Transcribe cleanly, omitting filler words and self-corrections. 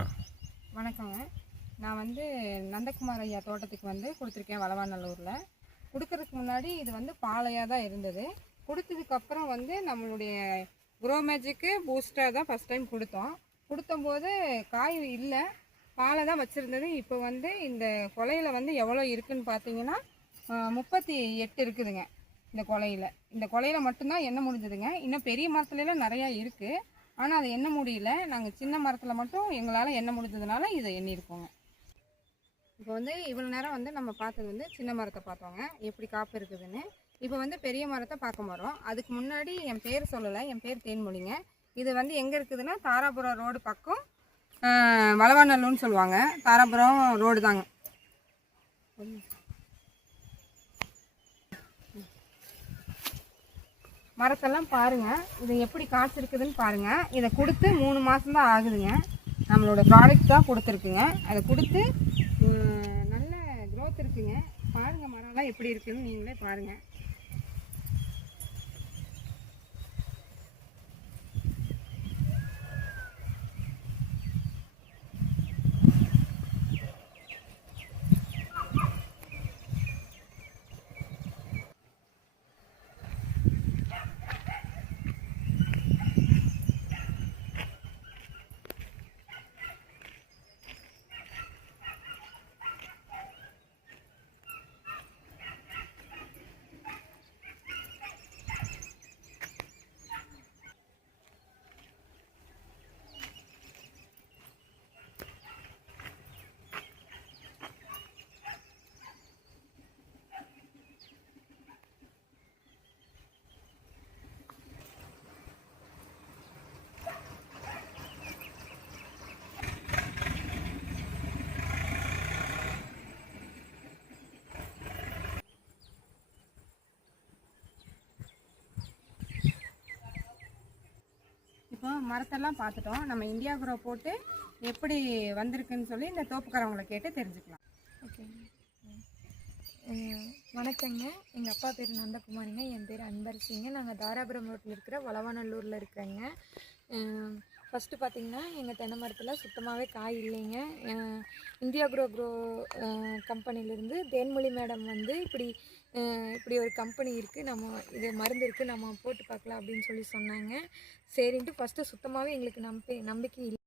ஆ. வணக்கங்க. நான் நந்தகுமார் ஐயா தோட்டத்துக்கு கொடுத்துருக்கேன் வளவாநல்லூரில். கொடுக்கறதுக்கு முன்னாடி இது பாலையாக தான் இருந்தது. கொடுத்ததுக்கப்புறம் நம்மளுடைய க்ரோ மேஜிக்கு பூஸ்டர் தான் ஃபஸ்ட் டைம் கொடுத்தோம். கொடுத்தம்போது காய் இல்லை, பாலை தான் வச்சுருந்தது. இப்போ இந்த கொலையில் எவ்வளோ இருக்குதுன்னு பார்த்தீங்கன்னா 38 இருக்குதுங்க. இந்த கொலையில் மட்டும்தான் எண்ணெய் முடிஞ்சதுங்க. இன்னும் பெரிய மரத்துலலாம் நிறையா இருக்குது, ஆனால் அதை எண்ண முடியல. நாங்கள் சின்ன மரத்தில் மட்டும் எங்களால் எண்ண முடிஞ்சதுனால இதை எண்ணியிருக்கோங்க. இப்போ இவ்வளோ நேரம் நம்ம பார்த்தது சின்ன மரத்தை பார்த்தோங்க, எப்படி காப்பு இருக்குதுன்னு. இப்போ பெரிய மரத்தை பார்க்க போகிறோம். அதுக்கு முன்னாடி என் பேர் சொல்லலை, என் பேர் தேன்மொழிங்க. இது எங்கே இருக்குதுன்னா தாராபுரம் ரோடு பக்கம், வளவாநல்லூர்னு சொல்லுவாங்க. தாராபுரம் ரோடு தாங்க. மரத்தெல்லாம் பாருங்கள், இது எப்படி காய்ச்சிருக்குதுன்னு பாருங்கள். இதை கொடுத்து 3 மாதம் தான் ஆகுதுங்க. நம்மளோட ப்ராடக்ட் தான் கொடுத்துருக்குங்க. அதை கொடுத்து நல்ல க்ரோத் இருக்குங்க. பாருங்கள் மரம்லாம் எப்படி இருக்குதுன்னு நீங்களே பாருங்கள். இப்போ மரத்தெல்லாம் பார்த்துட்டோம். நம்ம இந்தியா குரோ போட்டு எப்படி வந்திருக்குன்னு சொல்லி இந்த தோப்புக்காரவங்களை கேட்டு தெரிஞ்சுக்கலாம். ஓகேங்க. வணக்கங்க. எங்கள் அப்பா பேர் நந்தகுமாரிங்க, என் பேர் அன்பரசிங்க. நாங்கள் தாராபுரம் ரோட்டில் இருக்கிற வளவாநல்லூரில் இருக்கிறேங்க. ஃபஸ்ட்டு பார்த்திங்கன்னா எங்கள் தென்னை மரத்தில் சுத்தமாகவே காய் இல்லைங்க. இந்தியா க்ரோ கம்பெனிலேருந்து தேன்மொழி மேடம் இப்படி ஒரு கம்பெனி இருக்குது, நம்ம இது மருந்து இருக்குது, நம்ம போட்டு பார்க்கலாம் அப்படின்னு சொல்லி சொன்னாங்க. சரின்ட்டு ஃபஸ்ட்டு சுத்தமாகவே எங்களுக்கு நம்பிக்கை இல்லை.